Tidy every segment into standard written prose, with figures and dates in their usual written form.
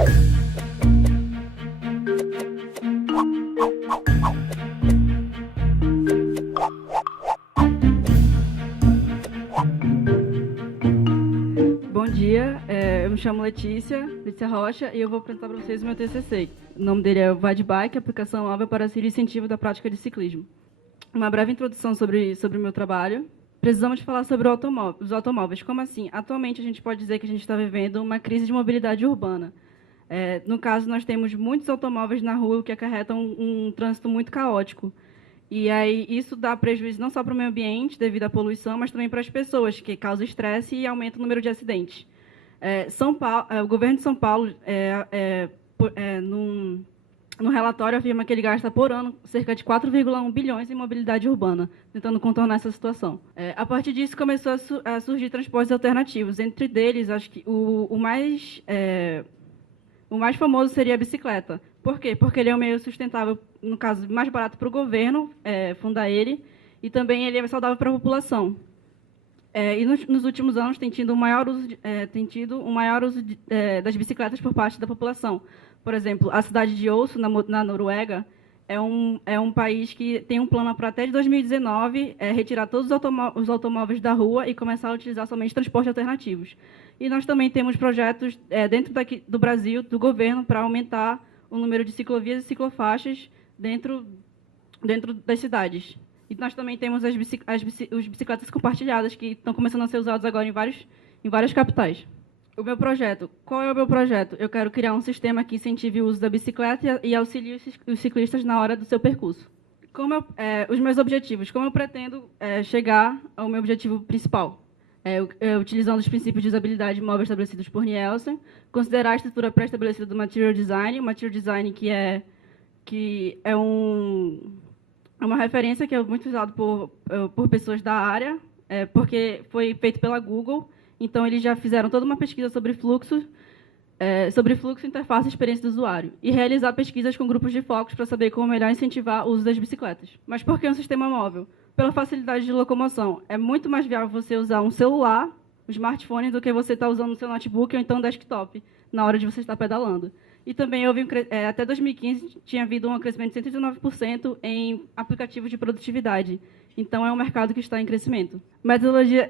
Bom dia, eu me chamo Letícia Rocha e eu vou apresentar para vocês o meu TCC. O nome dele é o Vai de Bike, aplicação móvel para auxílio e incentivo da prática de ciclismo. Uma breve introdução sobre o meu trabalho. Precisamos falar sobre os automóveis. Como assim? Atualmente, a gente pode dizer que a gente está vivendo uma crise de mobilidade urbana. No caso, nós temos muitos automóveis na rua, o que acarreta um trânsito muito caótico. E aí isso dá prejuízo não só para o meio ambiente, devido à poluição, mas também para as pessoas, que causa estresse e aumenta o número de acidentes. O governo de São Paulo, no relatório, afirma que ele gasta por ano cerca de 4,1 bilhões em mobilidade urbana, tentando contornar essa situação. A partir disso, começou a surgir transportes alternativos. Entre deles, acho que o mais famoso seria a bicicleta. Por quê? Porque ele é um meio sustentável, no caso, mais barato para o governo fundar ele, e também ele é saudável para a população. E nos últimos anos tem tido um maior uso das bicicletas por parte da população. Por exemplo, a cidade de Oslo, na Noruega, é um país que tem um plano para até de 2019 retirar todos os automóveis da rua e começar a utilizar somente transportes alternativos. E nós também temos projetos dentro do Brasil, do governo, para aumentar o número de ciclovias e ciclofaixas dentro das cidades. E nós também temos as bicicletas compartilhadas, que estão começando a ser usadas agora em várias capitais. O meu projeto. Qual é o meu projeto? Eu quero criar um sistema que incentive o uso da bicicleta e auxilie os ciclistas na hora do seu percurso. Os meus objetivos. Como eu pretendo chegar ao meu objetivo principal? Utilizando os princípios de usabilidade móvel estabelecidos por Nielsen, considerar a estrutura pré-estabelecida do Material Design, que é uma referência que é muito usado por pessoas da área, porque foi feito pela Google. Então, eles já fizeram toda uma pesquisa sobre fluxo, interface e experiência do usuário, e realizar pesquisas com grupos de focos para saber como melhor incentivar o uso das bicicletas. Mas por que um sistema móvel? Pela facilidade de locomoção. É muito mais viável você usar um celular, um smartphone, do que você estar usando o seu notebook ou então desktop, na hora de você estar pedalando. E também até 2015 tinha havido um crescimento de 119% em aplicativos de produtividade. Então, é um mercado que está em crescimento. Metodologia.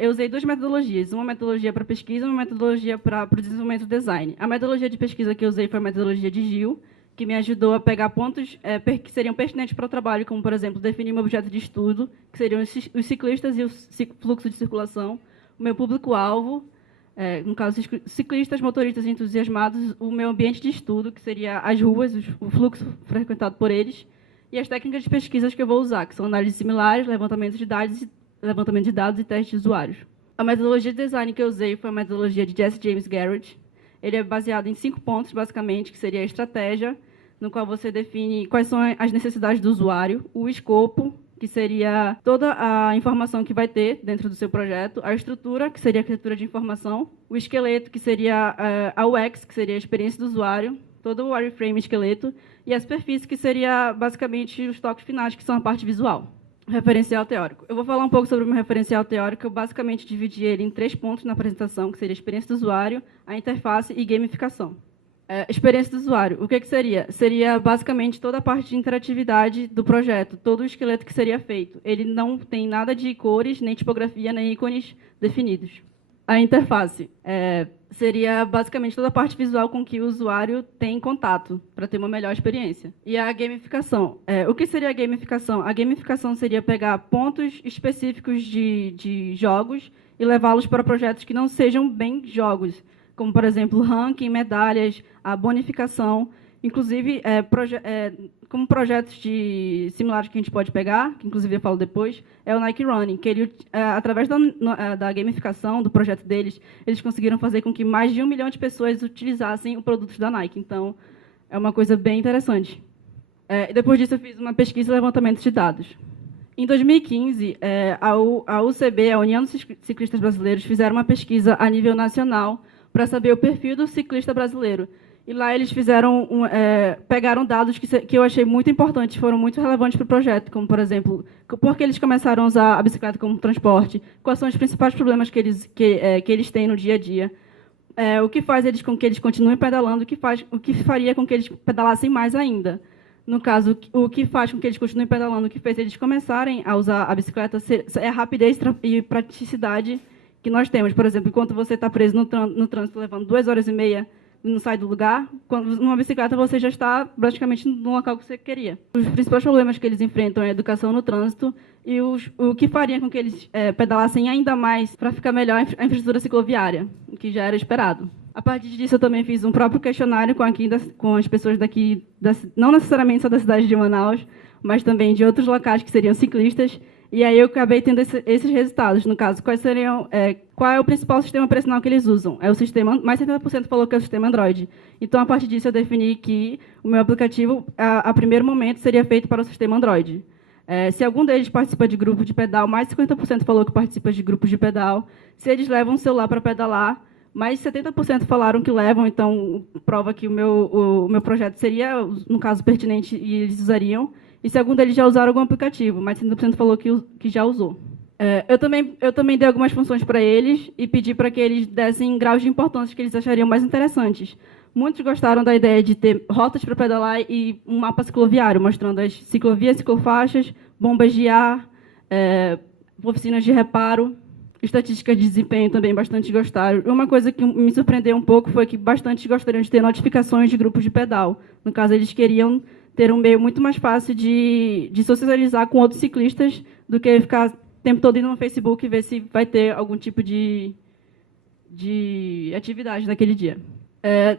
Eu usei duas metodologias. Uma metodologia para pesquisa e uma metodologia para o desenvolvimento do design. A metodologia de pesquisa que eu usei foi a metodologia de Gil, que me ajudou a pegar pontos que seriam pertinentes para o trabalho, como, por exemplo, definir um objeto de estudo, que seriam os ciclistas e o fluxo de circulação, o meu público-alvo, no caso, ciclistas, motoristas entusiasmados, o meu ambiente de estudo, que seria as ruas, o fluxo frequentado por eles, e as técnicas de pesquisas que eu vou usar, que são análises similares, levantamento de dados e testes de usuários. A metodologia de design que eu usei foi a metodologia de Jesse James Garrett. Ele é baseado em 5 pontos, basicamente, que seria a estratégia, no qual você define quais são as necessidades do usuário, o escopo, que seria toda a informação que vai ter dentro do seu projeto, a estrutura, que seria a arquitetura de informação, o esqueleto, que seria a UX, que seria a experiência do usuário, todo o wireframe esqueleto, e a superfície, que seria basicamente os toques finais, que são a parte visual. Referencial teórico. Eu vou falar um pouco sobre o meu referencial teórico. Eu basicamente dividi ele em 3 pontos na apresentação, que seria a experiência do usuário, a interface e gamificação. Experiência do usuário. O que seria? Seria basicamente toda a parte de interatividade do projeto, todo o esqueleto que seria feito. Ele não tem nada de cores, nem tipografia, nem ícones definidos. A interface seria basicamente toda a parte visual com que o usuário tem contato, para ter uma melhor experiência. E a gamificação. O que seria a gamificação? A gamificação seria pegar pontos específicos de jogos e levá-los para projetos que não sejam bem jogos, como, por exemplo, ranking, medalhas, a bonificação. Inclusive, como projetos similares que a gente pode pegar, que inclusive eu falo depois, é o Nike Running, que ele, através da gamificação do projeto deles, eles conseguiram fazer com que mais de 1 milhão de pessoas utilizassem o produto da Nike. Então, é uma coisa bem interessante. Depois disso, eu fiz uma pesquisa e levantamento de dados. Em 2015, a UCB, a União dos Ciclistas Brasileiros, fizeram uma pesquisa a nível nacional para saber o perfil do ciclista brasileiro. E lá eles pegaram dados que eu achei muito importantes, foram muito relevantes para o projeto, como, por exemplo, por que eles começaram a usar a bicicleta como transporte, quais são os principais problemas que eles têm no dia a dia, o que faz eles com que eles continuem pedalando, o que faria com que eles pedalassem mais ainda. No caso, o que faz com que eles continuem pedalando, o que fez eles começarem a usar a bicicleta é a rapidez e praticidade que nós temos. Por exemplo, enquanto você está preso no trânsito levando 2 horas e meia e não sai do lugar, numa bicicleta você já está praticamente no local que você queria. Os principais problemas que eles enfrentam é a educação no trânsito e o que faria com que eles pedalassem ainda mais para ficar melhor a infraestrutura cicloviária, o que já era esperado. A partir disso, eu também fiz um próprio questionário com as pessoas daqui, não necessariamente só da cidade de Manaus, mas também de outros locais que seriam ciclistas. E aí eu acabei tendo esses resultados. No caso, qual é o principal sistema operacional que eles usam? É o sistema, mais de 70% falou que é o sistema Android. Então, a partir disso, eu defini que o meu aplicativo, a primeiro momento, seria feito para o sistema Android. Se algum deles participa de grupo de pedal, mais de 50% falou que participa de grupos de pedal. Se eles levam o celular para pedalar, mais de 70% falaram que levam, então prova que o meu projeto seria, no caso, pertinente e eles usariam. E se algum deles já usaram algum aplicativo, mais de 30% falou que já usou. Eu também dei algumas funções para eles e pedi para que eles dessem graus de importância que eles achariam mais interessantes. Muitos gostaram da ideia de ter rotas para pedalar e um mapa cicloviário, mostrando as ciclovias, ciclofaixas, bombas de ar, oficinas de reparo. Estatísticas de desempenho também bastante gostaram. Uma coisa que me surpreendeu um pouco foi que bastante gostariam de ter notificações de grupos de pedal. No caso, eles queriam ter um meio muito mais fácil de socializar com outros ciclistas do que ficar o tempo todo indo no Facebook e ver se vai ter algum tipo de atividade naquele dia.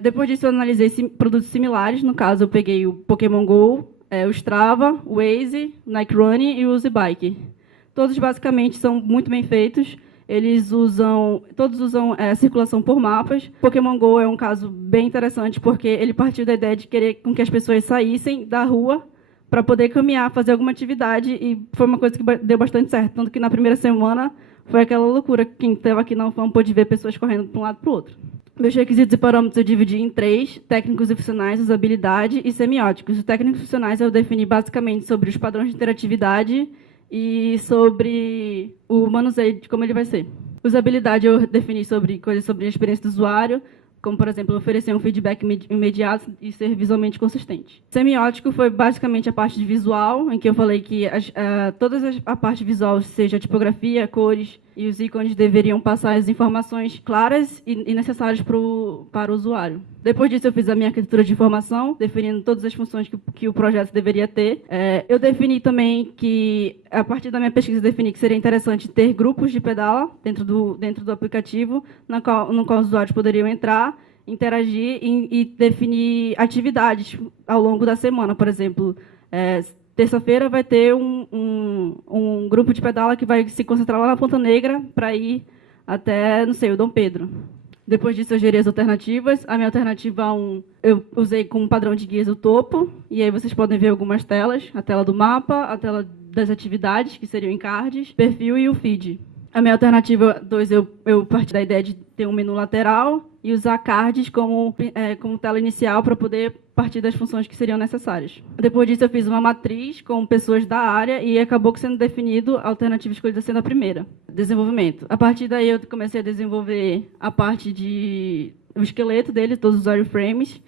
Depois disso, eu analisei produtos similares. No caso, eu peguei o Pokémon GO, o Strava, o Waze, o Nike Running e o Uzbike. Todos, basicamente, são muito bem feitos. Todos usam circulação por mapas. Pokémon GO é um caso bem interessante, porque ele partiu da ideia de querer com que as pessoas saíssem da rua para poder caminhar, fazer alguma atividade, e foi uma coisa que deu bastante certo. Tanto que na primeira semana foi aquela loucura. Quem estava aqui na UFAM pôde ver pessoas correndo de um lado para o outro. Meus requisitos e parâmetros eu dividi em 3, técnicos e funcionais, usabilidade e semióticos. Os técnicos e funcionais eu defini basicamente sobre os padrões de interatividade e sobre o manuseio de como ele vai ser. Usabilidade eu defini sobre coisas sobre a experiência do usuário, como, por exemplo, oferecer um feedback imediato e ser visualmente consistente. Semiótico foi basicamente a parte de visual, em que eu falei que a parte visual, seja a tipografia, cores e os ícones, deveriam passar as informações claras e necessárias para o usuário. Depois disso, eu fiz a minha arquitetura de informação, definindo todas as funções que o projeto deveria ter. Eu defini também que, a partir da minha pesquisa, defini que seria interessante ter grupos de pedala dentro do aplicativo, no qual os usuários poderiam entrar, interagir e definir atividades ao longo da semana. Por exemplo, terça-feira vai ter um grupo de pedala que vai se concentrar lá na Ponta Negra para ir até, não sei, o Dom Pedro. Depois disso, eu gerei as alternativas. A minha alternativa 1, eu usei como padrão de guias o topo, e aí vocês podem ver algumas telas, a tela do mapa, a tela das atividades, que seriam encardes, perfil e o feed. A minha alternativa 2, eu parti da ideia de ter um menu lateral e usar cards como tela inicial para poder partir das funções que seriam necessárias. Depois disso, eu fiz uma matriz com pessoas da área e acabou sendo definido a alternativa escolhida sendo a primeira. Desenvolvimento. A partir daí, eu comecei a desenvolver a parte o esqueleto dele, todos os wireframes.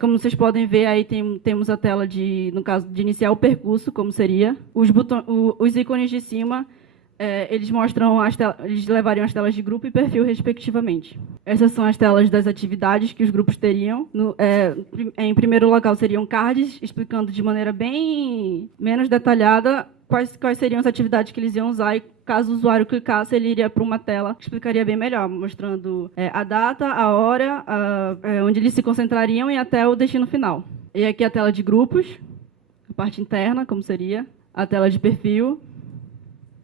Como vocês podem ver, aí temos a tela no caso, de iniciar o percurso, como seria. Os ícones de cima, eles mostram eles levariam as telas de grupo e perfil, respectivamente. Essas são as telas das atividades que os grupos teriam. Em primeiro local, seriam cards, explicando de maneira bem menos detalhada quais seriam as atividades que eles iam usar, e caso o usuário clicasse, ele iria para uma tela que explicaria bem melhor, mostrando a data, a hora, onde eles se concentrariam e até o destino final. E aqui a tela de grupos, a parte interna, como seria, a tela de perfil.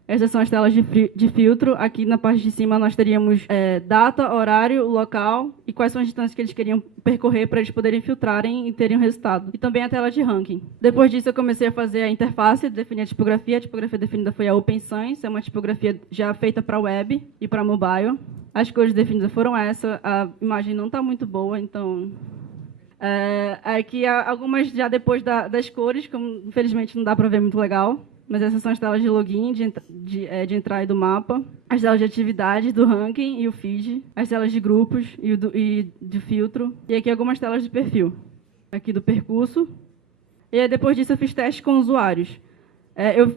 Essas são as telas de filtro. Aqui na parte de cima nós teríamos data, horário, local e quais são as distâncias que eles queriam percorrer para eles poderem filtrarem e terem o resultado. E também a tela de ranking. Depois disso eu comecei a fazer a interface, definir a tipografia. A tipografia definida foi a OpenSans, é uma tipografia já feita para web e para mobile. As cores definidas foram essa. A imagem não está muito boa, então... Aqui algumas já depois das cores, como infelizmente não dá para ver muito legal. mas essas são as telas de login, de entrada do mapa, as telas de atividades, do ranking e o feed, as telas de grupos e de filtro, e aqui algumas telas de perfil, aqui do percurso. E aí, depois disso eu fiz teste com usuários.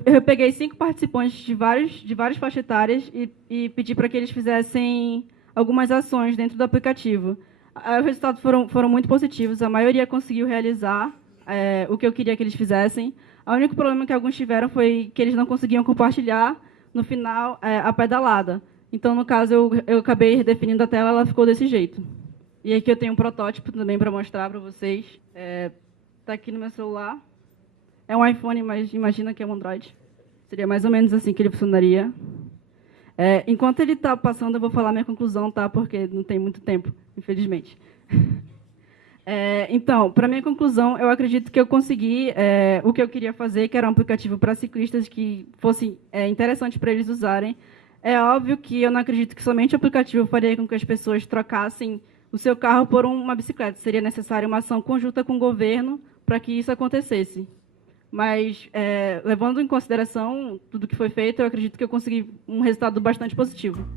Eu peguei 5 participantes de várias faixas etárias e pedi para que eles fizessem algumas ações dentro do aplicativo. Os resultados foram muito positivos, a maioria conseguiu realizar o que eu queria que eles fizessem. O único problema que alguns tiveram foi que eles não conseguiam compartilhar, no final, a pedalada. Então, no caso, eu acabei redefinindo a tela, ela ficou desse jeito. E aqui eu tenho um protótipo também para mostrar para vocês. Está aqui no meu celular. É um iPhone, mas imagina que é um Android. Seria mais ou menos assim que ele funcionaria. Enquanto ele está passando, eu vou falar minha conclusão, tá? Porque não tem muito tempo, infelizmente. Então, para minha conclusão, eu acredito que eu consegui o que eu queria fazer, que era um aplicativo para ciclistas que fosse interessante para eles usarem. É óbvio que eu não acredito que somente o aplicativo faria com que as pessoas trocassem o seu carro por uma bicicleta. Seria necessária uma ação conjunta com o governo para que isso acontecesse. Mas, levando em consideração tudo que foi feito, eu acredito que eu consegui um resultado bastante positivo.